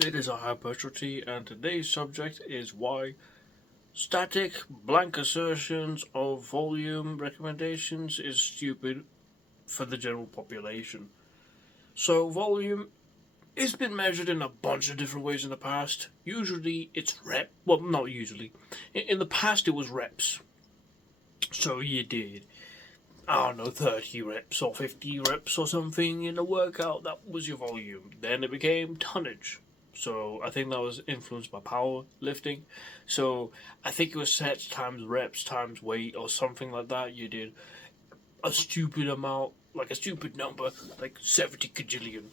It is a hypertrophy, and today's subject is why static blank assertions of volume recommendations is stupid for the general population. So, volume has been measured in a bunch of different ways in the past. Usually it's rep. Well, not usually. In the past it was reps. So you did, I don't know, 30 reps or 50 reps or something in a workout. That was your volume. Then it became tonnage. So I think that was influenced by power lifting. So I think it was sets times reps times weight or something like that. You did a stupid amount, like a stupid number, like 70 cajillion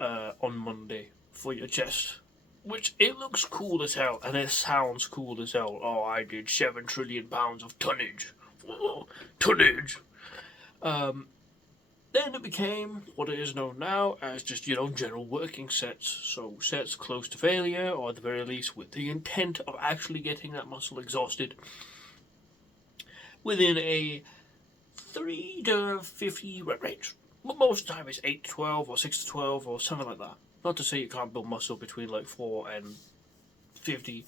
on Monday for your chest. Which it looks cool as hell and it sounds cool as hell. Oh, I did 7 trillion pounds of tonnage. Oh, tonnage. Um, then it became what it is known now as just, general working sets. So sets close to failure, or at the very least with the intent of actually getting that muscle exhausted within a 3 to 50 rep range. But most of the time it's 8 to 12 or 6 to 12 or something like that. Not to say you can't build muscle between like 4 and 50,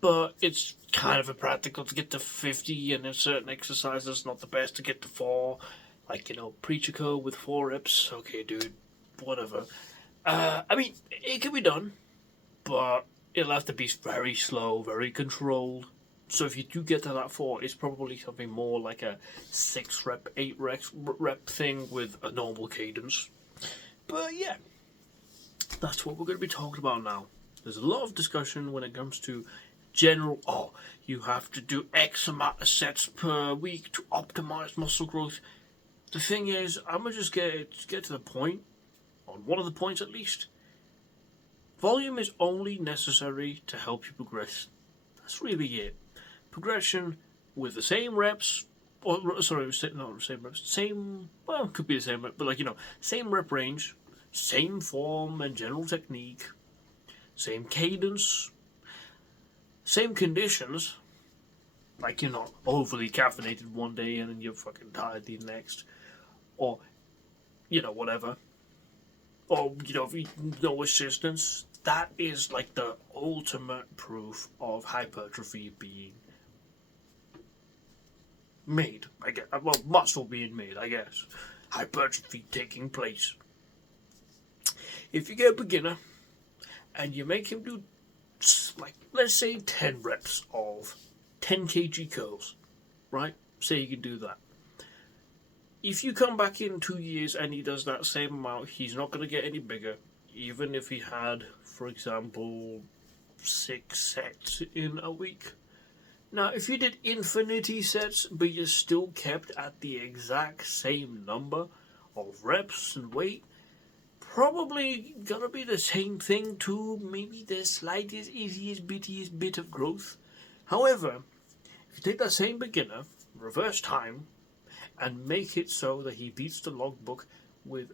but it's kind of impractical to get to 50, and in certain exercises, not the best to get to 4. Like, preacher code with 4 reps. Okay, dude, whatever. I mean, it can be done, but it'll have to be very slow, very controlled. So if you do get to that 4, it's probably something more like a 6 rep, 8 rep thing with a normal cadence. But yeah, that's what we're going to be talking about now. There's a lot of discussion when it comes to general, you have to do X amount of sets per week to optimize muscle growth. The thing is, I'm going to just get to the point, on one of the points at least. Volume is only necessary to help you progress. That's really it. Progression with the same reps, not the same reps, could be the same rep, but same rep range, same form and general technique, same cadence, same conditions. Like you're not overly caffeinated one day and then you're fucking tired the next. Or, whatever. Or, no assistance. That is like the ultimate proof of hypertrophy being made. I guess. Well, muscle being made, I guess. Hypertrophy taking place. If you get a beginner and you make him do, like, let's say 10 reps of 10 kg curls, right? Say you can do that. If you come back in 2 years and he does that same amount, he's not going to get any bigger, even if he had, for example, 6 sets in a week. Now, if you did infinity sets, but you still kept at the exact same number of reps and weight, probably gonna be the same thing too, maybe the slightest, easiest, bittiest bit of growth. However, if you take that same beginner, reverse time, and make it so that he beats the logbook with,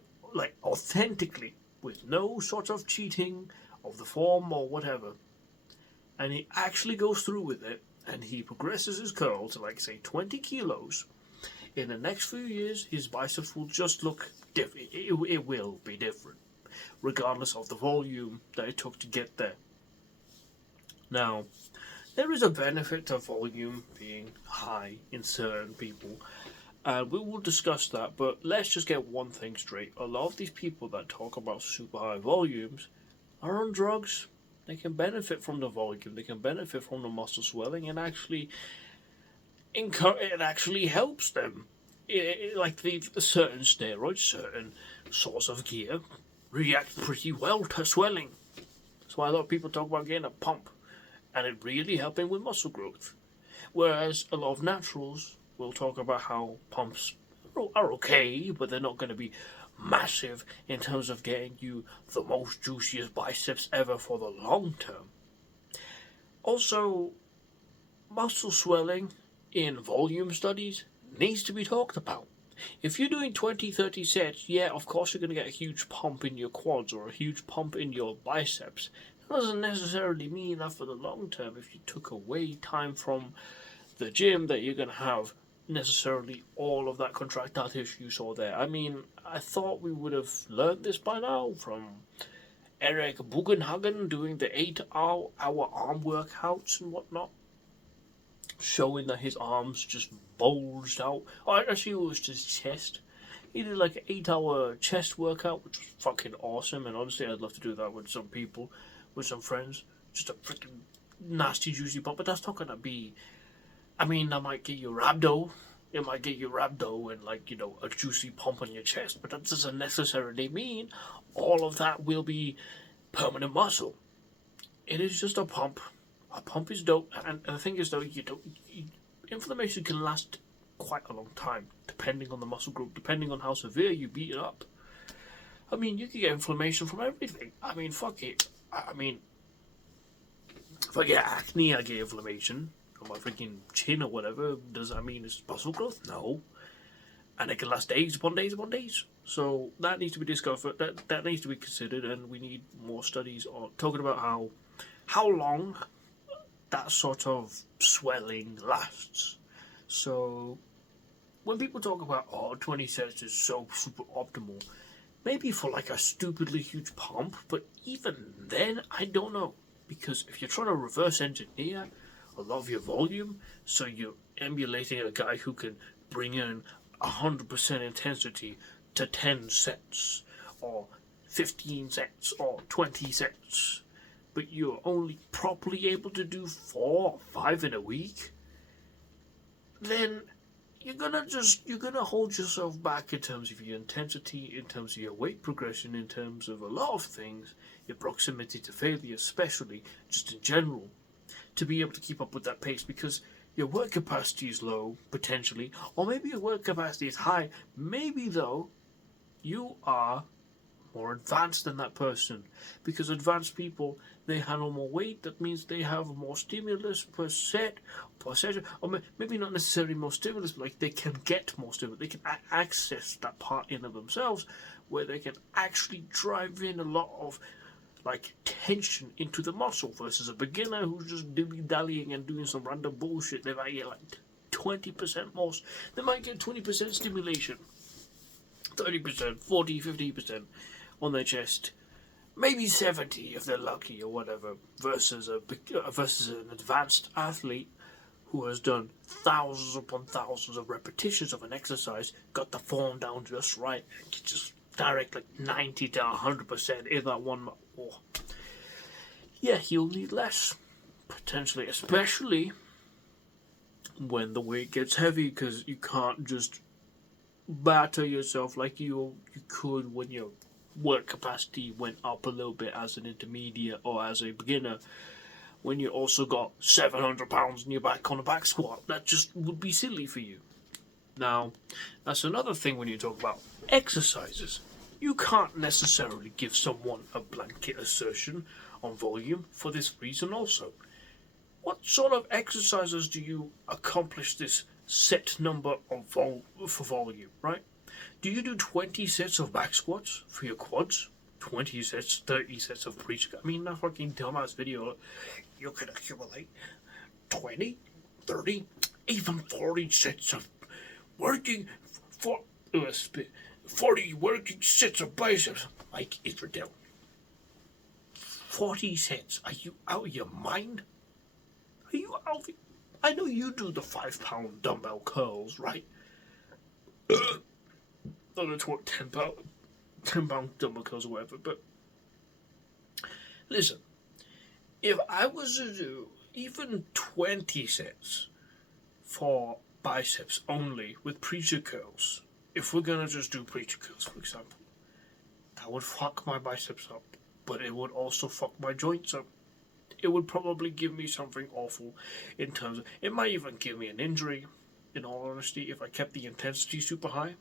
authentically, with no sort of cheating of the form or whatever, and he actually goes through with it, and he progresses his curl to, say, 20 kilos, in the next few years, his biceps will just look different. It will be different, regardless of the volume that it took to get there. Now, there is a benefit to volume being high in certain people, and we will discuss that, but let's just get one thing straight. A lot of these people that talk about super high volumes are on drugs. They can benefit from the volume, they can benefit from the muscle swelling, and actually it actually helps them. Like the certain steroids, certain sorts of gear react pretty well to swelling. That's why a lot of people talk about getting a pump, and it really helping with muscle growth. Whereas a lot of naturals will talk about how pumps are okay, but they're not going to be massive in terms of getting you the most juiciest biceps ever for the long term. Also, muscle swelling in volume studies needs to be talked about. If you're doing 20-30 sets, yeah, of course you're going to get a huge pump in your quads or a huge pump in your biceps. That doesn't necessarily mean that for the long term, if you took away time from the gym, that you're going to have necessarily all of that contractile tissue you saw there. I mean, I thought we would have learned this by now from Eric Bugenhagen doing the 8-hour arm workouts and whatnot, showing that his arms just bulged out. Oh, actually, it was just chest. He did like an 8-hour chest workout, which was fucking awesome. And honestly, I'd love to do that with some people, with some friends. Just a freaking nasty, juicy pump. But that's not gonna be. I mean, that might get you rhabdo. It might get you rhabdo and, like, a juicy pump on your chest. But that doesn't necessarily mean all of that will be permanent muscle. It is just a pump. A pump is dope, and the thing is, though, inflammation can last quite a long time, depending on the muscle group, depending on how severe you beat it up. I mean, you can get inflammation from everything. I mean, fuck it. I mean, if I get acne, I get inflammation on my freaking chin or whatever. Does that mean it's muscle growth? No. And it can last days upon days upon days. So that needs to be discovered. That needs to be considered, and we need more studies on talking about how long that sort of swelling lasts. So when people talk about 20 sets is so super optimal, maybe for like a stupidly huge pump, but even then, I don't know. Because if you're trying to reverse engineer a lot of your volume, so you're emulating a guy who can bring in 100% intensity to 10 sets, or 15 sets, or 20 sets, but you're only properly able to do 4 or 5 in a week, then you're gonna hold yourself back in terms of your intensity, in terms of your weight progression, in terms of a lot of things, your proximity to failure, especially just in general, to be able to keep up with that pace, because your work capacity is low, potentially, or maybe your work capacity is high. Maybe, though, you are more advanced than that person, because advanced people, they handle more weight. That means they have more stimulus per session, or maybe not necessarily more stimulus, but like they can get more stimulus. They can access that part in of themselves where they can actually drive in a lot of like tension into the muscle, versus a beginner who's just dilly-dallying and doing some random bullshit. They might get like 20% more. They might get 20% stimulation, 30%, 40, 50% on their chest, maybe 70 if they're lucky or whatever, versus an advanced athlete who has done thousands upon thousands of repetitions of an exercise, got the form down just right, just direct like 90 to 100% in that one. Oh. Yeah, he'll need less, potentially, especially when the weight gets heavy, because you can't just batter yourself like you could when your work capacity went up a little bit as an intermediate or as a beginner, when you also got 700 pounds in your back on a back squat. That just would be silly for you. Now, that's another thing when you talk about exercises. You can't necessarily give someone a blanket assertion on volume for this reason also. What sort of exercises do you accomplish this set number of for volume, right? Do you do 20 sets of back squats for your quads? 20 sets, 30 sets of preach. I mean, that fucking dumbass video. You can accumulate 20, 30, even 40 sets of working for 40 working sets of biceps. Like Israel. 40 sets. Are you out of your mind? Are you out of... I know you do the 5-pound dumbbell curls, right? Not the 10-pound dumbbell curls or whatever, but listen, if I was to do even 20 sets for biceps only with preacher curls, if we're gonna just do preacher curls, for example, that would fuck my biceps up, but it would also fuck my joints up. It would probably give me something awful in terms of... It might even give me an injury, in all honesty, if I kept the intensity super high.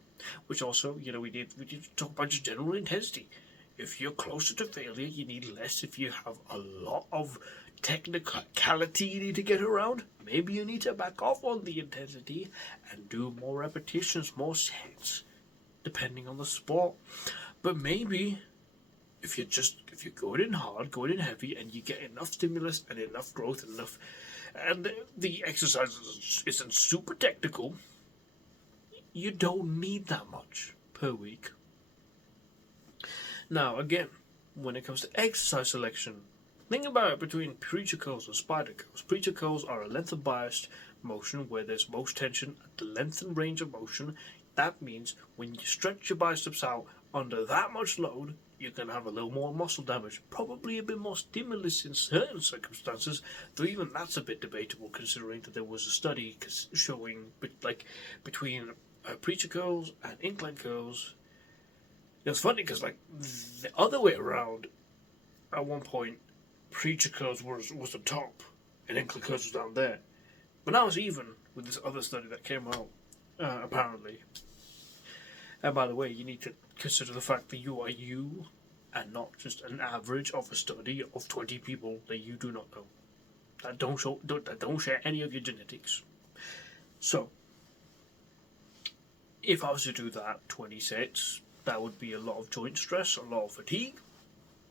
Which also, we need to talk about just general intensity. If you're closer to failure, you need less. If you have a lot of technicality you need to get around, maybe you need to back off on the intensity and do more repetitions, more sets, depending on the sport. But maybe if you're going in hard, going in heavy, and you get enough stimulus and enough growth and the exercise isn't super technical, you don't need that much per week. Now, again, when it comes to exercise selection, think about it between preacher curls and spider curls. Preacher curls are a length biased motion where there's most tension at the length and range of motion. That means when you stretch your biceps out under that much load, you're going to have a little more muscle damage. Probably a bit more stimulus in certain circumstances, though even that's a bit debatable considering that there was a study showing between preacher curls and incline curls. It's funny because the other way around, at one point, preacher curls was the top and incline curls was down there. But now it's even with this other study that came out, apparently. And by the way, you need to consider the fact that you are you and not just an average of a study of 20 people that you do not know. That don't share any of your genetics. So, if I was to do that 20 sets, that would be a lot of joint stress, a lot of fatigue.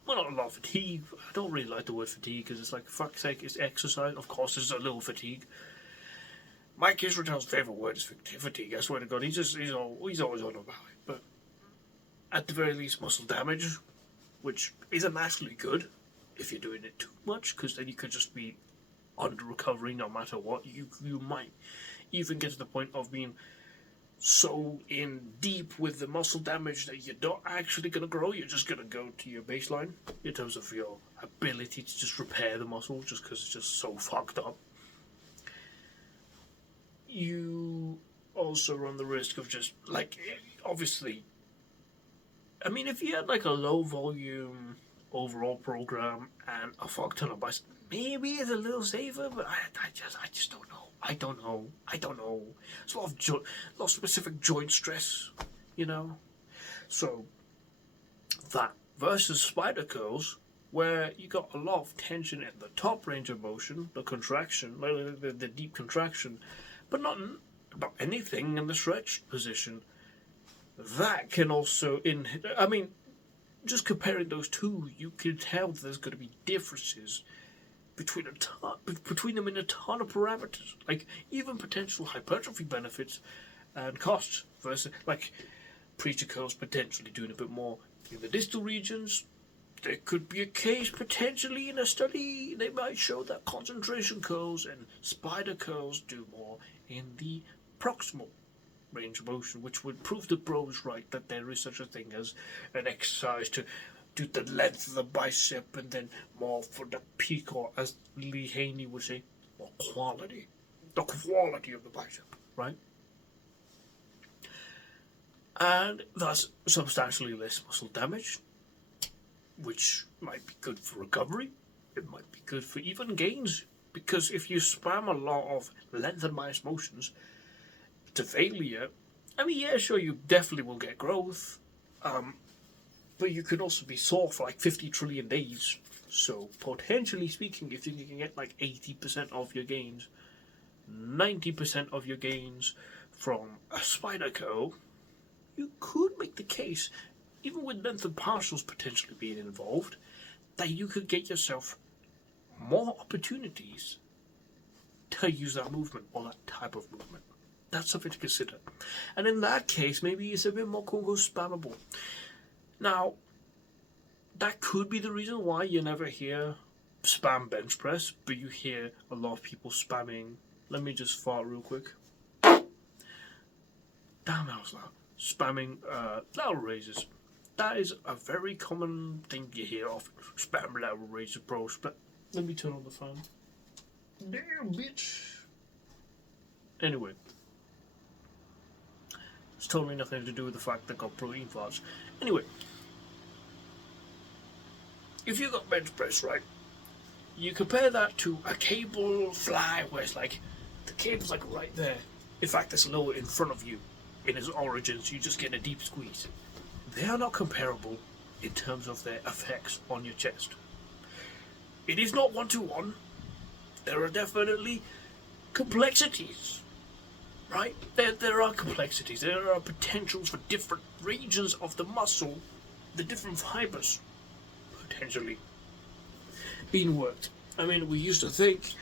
Well, not a lot of fatigue. I don't really like the word fatigue because it's like, fuck's sake, it's exercise. Of course, there's a little fatigue. Mike Israel's favourite word is fatigue. I swear to God, he's always on about it. But at the very least, muscle damage, which isn't actually good if you're doing it too much, because then you could just be under recovery no matter what. You might even get to the point of being so in deep with the muscle damage that you're not actually going to grow. You're just going to go to your baseline in terms of your ability to just repair the muscle, just because it's just so fucked up. You also run the risk of just, obviously, I mean, if you had, a low volume overall program and a fuck ton of biceps, maybe it's a little safer, but I just don't know. I don't know. It's a lot of specific joint stress, So, that versus spider curls, where you got a lot of tension in the top range of motion, the contraction, the deep contraction, but not anything in the stretch position. That can also, just comparing those two, you can tell that there's going to be differences between them in a ton of parameters, even potential hypertrophy benefits and costs versus preacher curls potentially doing a bit more in the distal regions. There could be a case potentially in a study they might show that concentration curls and spider curls do more in the proximal range of motion, which would prove the bros right that there is such a thing as an exercise to do the length of the bicep and then more for the peak, or as Lee Haney would say, more quality. The quality of the bicep, right? And thus substantially less muscle damage, which might be good for recovery. It might be good for even gains, because if you spam a lot of lengthened bias motions to failure, sure, you definitely will get growth, but you could also be sore for 50 trillion days. So potentially speaking, if you can get 80% of your gains, 90% of your gains from a spider curl, you could make the case, even with lengthened partials potentially being involved, that you could get yourself more opportunities to use that movement or that type of movement. That's something to consider. And in that case, maybe it's a bit more quote-unquote spammable. Now, that could be the reason why you never hear spam bench press, but you hear a lot of people spamming. Let me just fart real quick. Damn, that was loud. Spamming lateral raises. That is a very common thing you hear of. Spam lateral raises, bro. Let me turn on the fan. Damn, bitch. Anyway. It's totally nothing to do with the fact that I got protein farts. Anyway. If you got bench press, right, you compare that to a cable fly where it's the cable's right there. In fact, it's lower in front of you in its origins. You just get a deep squeeze. They are not comparable in terms of their effects on your chest. It is not one-to-one. There are definitely complexities, right? There are complexities. There are potentials for different regions of the muscle, the different fibers, potentially being worked. We used to think,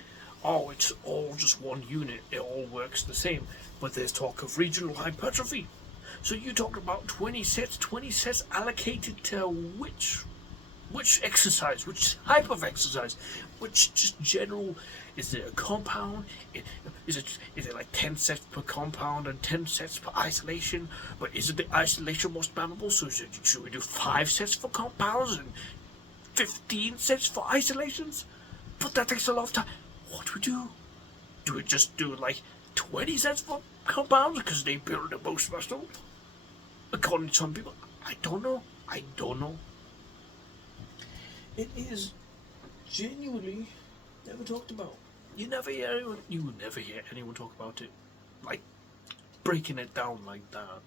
it's all just one unit, it all works the same, but there's talk of regional hypertrophy. So you talk about 20 sets allocated to which Which exercise? Which type of exercise? Which just general? Is it a compound? Is it like 10 sets per compound and 10 sets per isolation? But is it the isolation most spammable? So should we do 5 sets for compounds and 15 sets for isolations? But that takes a lot of time. What do we do? Do we just do like 20 sets for compounds because they build the most muscle? According to some people, I don't know. It is genuinely never talked about. You never hear anyone talk about it, like breaking it down like that,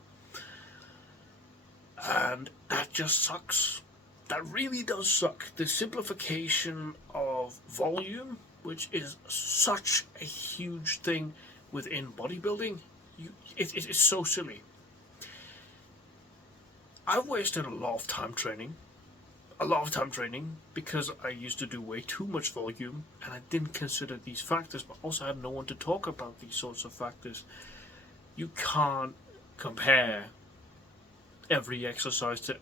and that just sucks. That really does suck. The simplification of volume, which is such a huge thing within bodybuilding, it's so silly. I've wasted a lot of time training. Because I used to do way too much volume and I didn't consider these factors, but also I had no one to talk about these sorts of factors. You can't compare every exercise to,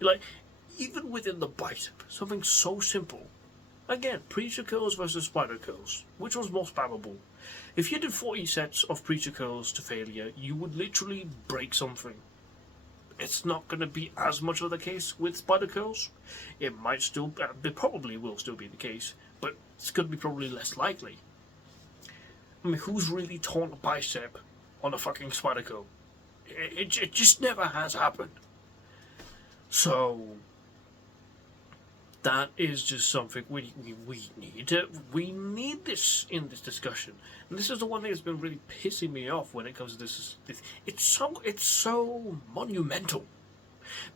like, even within the bicep, something so simple. Again, preacher curls versus spider curls. Which one's more spammable? If you did 40 sets of preacher curls to failure, you would literally break something. It's not going to be as much of the case with spider curls. It probably will still be the case, but it's going to be probably less likely. I mean, who's really torn a bicep on a fucking spider curl? It just never has happened. So that is just something we need. We need this in this discussion, and this is the one thing that's been really pissing me off when it comes to this. It's so monumental,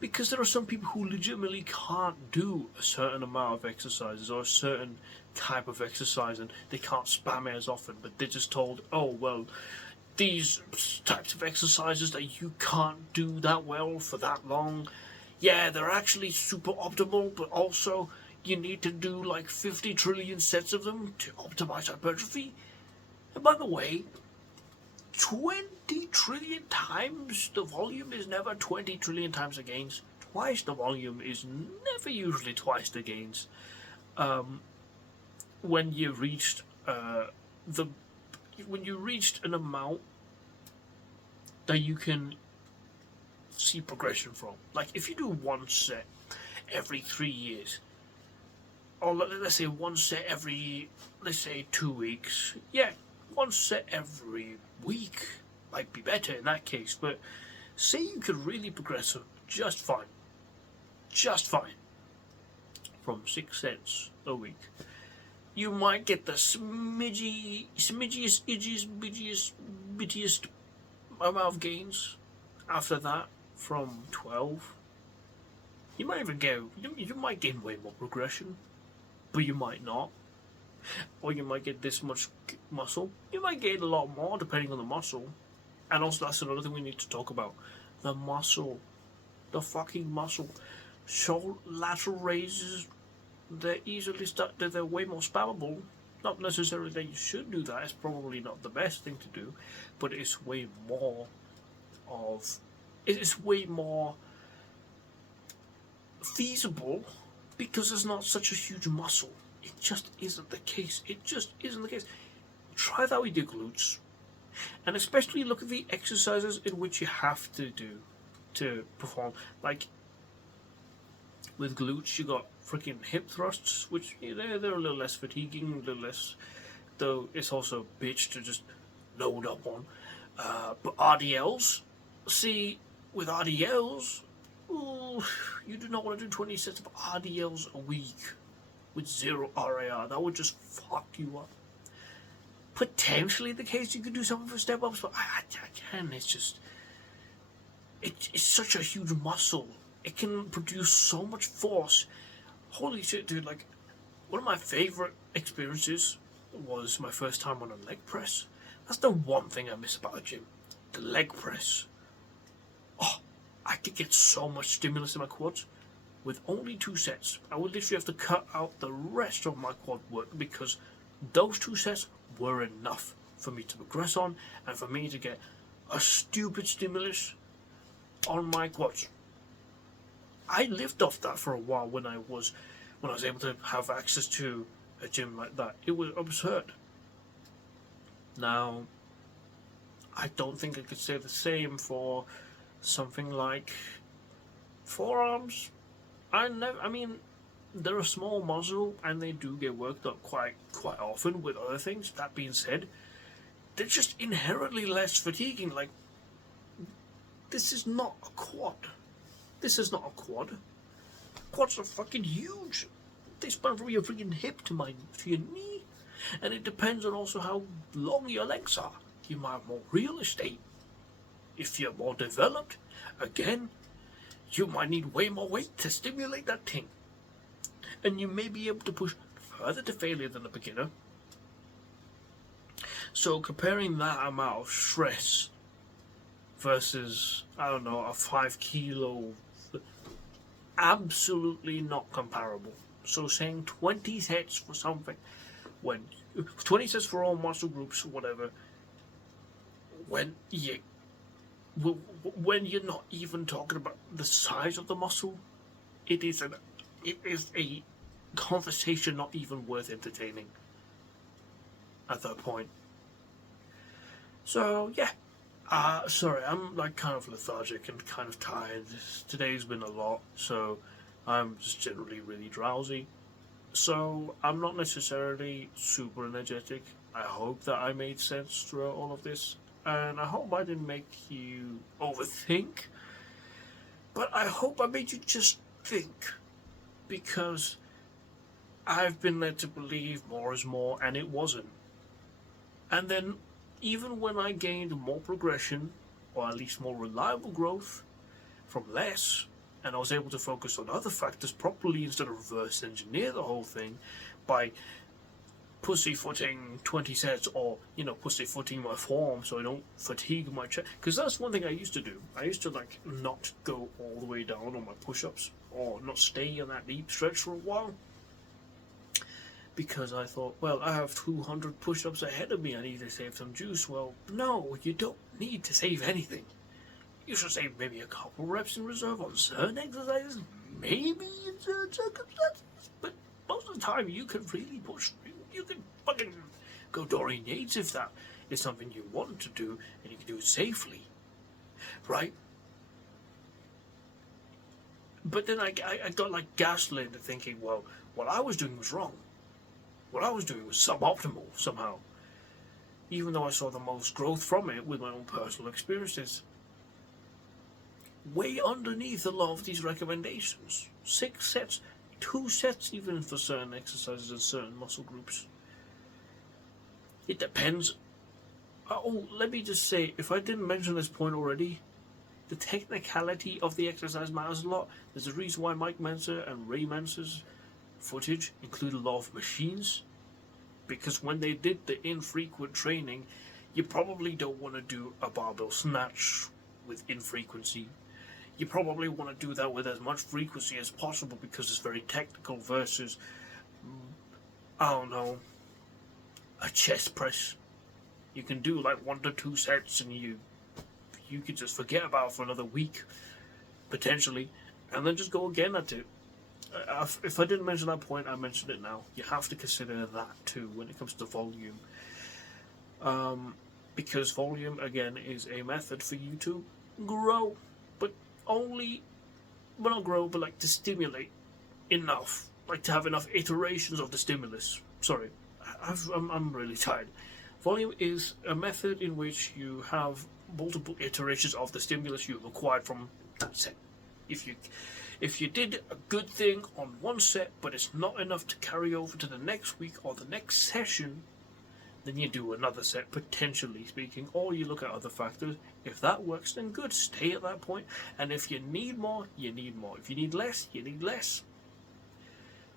because there are some people who legitimately can't do a certain amount of exercises or a certain type of exercise, and they can't spam it as often. But they're just told, oh well, these types of exercises that you can't do that well for that long. Yeah, they're actually super optimal, but also you need to do like 50 trillion sets of them to optimize hypertrophy. And by the way, 20 trillion times the volume is never 20 trillion times the gains. Twice the volume is never usually twice the gains. When you reached an amount that you can see progression from. Like if you do one set every 3 years, or let's say one set every, let's say 2 weeks, yeah, one set every week might be better in that case, but say you could really progress just fine from 6 sets a week, you might get the bittiest amount of gains after that. From 12, you might gain way more progression, but you might not. Or you might get this much muscle. You might gain a lot more depending on the muscle. And also that's another thing we need to talk about. The muscle. The fucking muscle. Shoulder lateral raises, they're way more spammable. Not necessarily that you should do that, it's probably not the best thing to do, but it's way more feasible because there's not such a huge muscle. It just isn't the case. Try that with your glutes, and especially look at the exercises in which you have to do to perform. Like with glutes, you got freaking hip thrusts, which they're a little less fatiguing, a little less. Though it's also a bitch to just load up on. But RDLs. See, with RDLs, you do not want to do 20 sets of RDLs a week with 0 RAR. That would just fuck you up. Potentially the case you could do something for step ups, but it's such a huge muscle. It can produce so much force. Holy shit, dude! Like, one of my favorite experiences was my first time on a leg press. That's the one thing I miss about a gym. The leg press. Oh, I could get so much stimulus in my quads with only 2 sets. I would literally have to cut out the rest of my quad work because those 2 sets were enough for me to progress on and for me to get a stupid stimulus on my quads. I lived off that for a while when I was able to have access to a gym like that. It was absurd. Now, I don't think I could say the same for something like forearms. I mean, they're a small muscle and they do get worked up quite often with other things. That being said, they're just inherently less fatiguing. Like, this is not a quad. This is not a quad. Quads are fucking huge. They span from your freaking hip to your knee, and it depends on also how long your legs are. You might have more real estate. If you're more developed, again, you might need way more weight to stimulate that thing, and you may be able to push further to failure than a beginner. So comparing that amount of stress versus, I don't know, a 5 kilo, absolutely not comparable. So saying 20 sets for something, when 20 sets for all muscle groups, whatever, when you're not even talking about the size of the muscle, it is a conversation not even worth entertaining at that point. So yeah, sorry, I'm like kind of lethargic and kind of tired. Today's been a lot, so I'm just generally really drowsy. So I'm not necessarily super energetic. I hope that I made sense throughout all of this, and I hope I didn't make you overthink. But I hope I made you just think, because I've been led to believe more is more, and it wasn't. And then, even when I gained more progression, or at least more reliable growth, from less, and I was able to focus on other factors properly instead of reverse engineer the whole thing by pussyfooting 20 sets, or, pussyfooting my form so I don't fatigue my chest. Because that's one thing I used to do. I used to, like, not go all the way down on my push ups, or not stay on that deep stretch for a while. Because I thought, well, I have 200 push ups ahead of me, I need to save some juice. Well, no, you don't need to save anything. You should save maybe a couple reps in reserve on certain exercises, maybe in certain circumstances, but most of the time you can really push. You can fucking go Dorian Yates if that is something you want to do, and you can do it safely, right? But then I got like gaslit into thinking, well, what I was doing was wrong. What I was doing was suboptimal somehow, even though I saw the most growth from it with my own personal experiences. Way underneath a lot of these recommendations. 6 sets, 2 sets even for certain exercises and certain muscle groups. It depends. Oh, let me just say, if I didn't mention this point already, the technicality of the exercise matters a lot. There's a reason why Mike Menser and Ray Menser's footage include a lot of machines, because when they did the infrequent training, you probably don't want to do a barbell snatch with infrequency. You probably want to do that with as much frequency as possible, because it's very technical, versus, I don't know, a chest press. You can do like 1 to 2 sets, and you could just forget about it for another week, potentially, and then just go again at it. If I didn't mention that point, I mentioned it now. You have to consider that too when it comes to volume. Because volume, again, is a method for you to grow, but only, well, not grow, but like to stimulate enough, like to have enough iterations of the stimulus. Sorry, I'm really tired. Volume is a method in which you have multiple iterations of the stimulus you've acquired from that set. If you did a good thing on one set, but it's not enough to carry over to the next week or the next session, then you do another set, potentially speaking, or you look at other factors. If that works, then good, stay at that point. And if you need more, you need more. If you need less, you need less.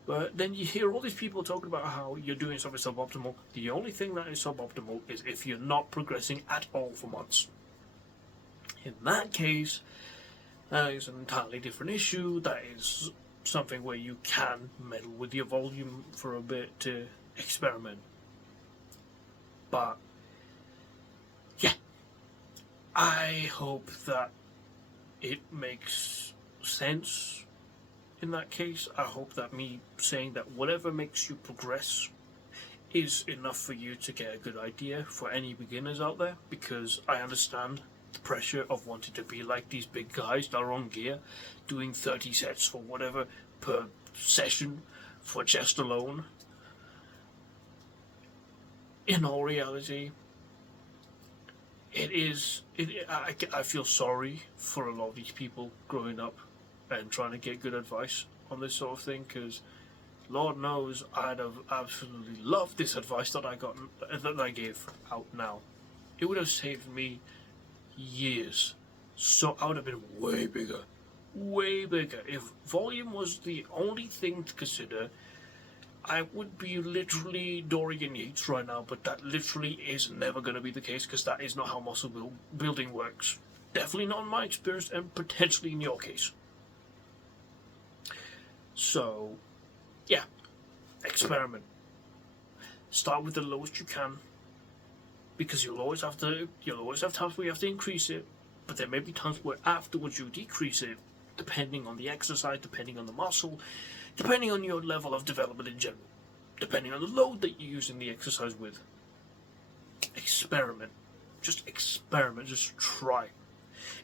But then you hear all these people talking about how you're doing something suboptimal. The only thing that is suboptimal is if you're not progressing at all for months. In that case, that is an entirely different issue. That is something where you can meddle with your volume for a bit to experiment. But yeah, I hope that it makes sense in that case. I hope that me saying that whatever makes you progress is enough for you to get a good idea for any beginners out there, because I understand the pressure of wanting to be like these big guys that are on gear, doing 30 sets for whatever per session for chest alone. In all reality, it is. I feel sorry for a lot of these people growing up and trying to get good advice on this sort of thing, because Lord knows I'd have absolutely loved this advice that I gave out now. It would have saved me years. So I would have been way bigger. Way bigger. If volume was the only thing to consider, I would be literally Dorian Yates right now, but that literally is never going to be the case, because that is not how building works. Definitely not in my experience, and potentially in your case. So, yeah, experiment. Start with the lowest you can, because you'll always have times where you have to increase it, but there may be times where afterwards you decrease it, depending on the exercise, depending on the muscle, depending on your level of development in general, depending on the load that you're using the exercise with. Experiment. Just experiment. Just try.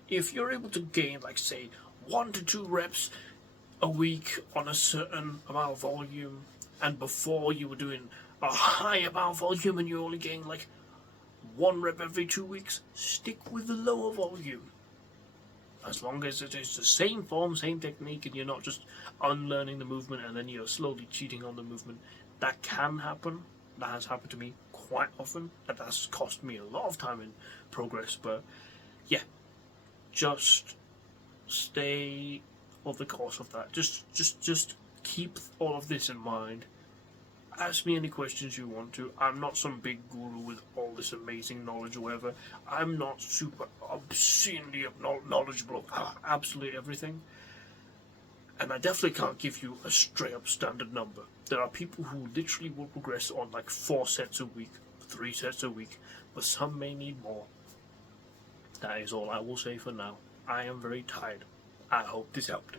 If you're able to gain, like, say, 1 to 2 reps a week on a certain amount of volume, and before you were doing a high amount of volume and you're only getting like 1 rep every 2 weeks, stick with the lower volume. As long as it is the same form, same technique, and you're not just unlearning the movement and then you're slowly cheating on the movement. That can happen. That has happened to me quite often, and that's cost me a lot of time in progress. But yeah, just stay on the course of that. Just keep all of this in mind. Ask me any questions you want to. I'm not some big guru with all this amazing knowledge or whatever. I'm not super obscenely knowledgeable of absolutely everything. And I definitely can't give you a straight up standard number. There are people who literally will progress on like 4 sets a week, 3 sets a week, but some may need more. That is all I will say for now. I am very tired. I hope this helped.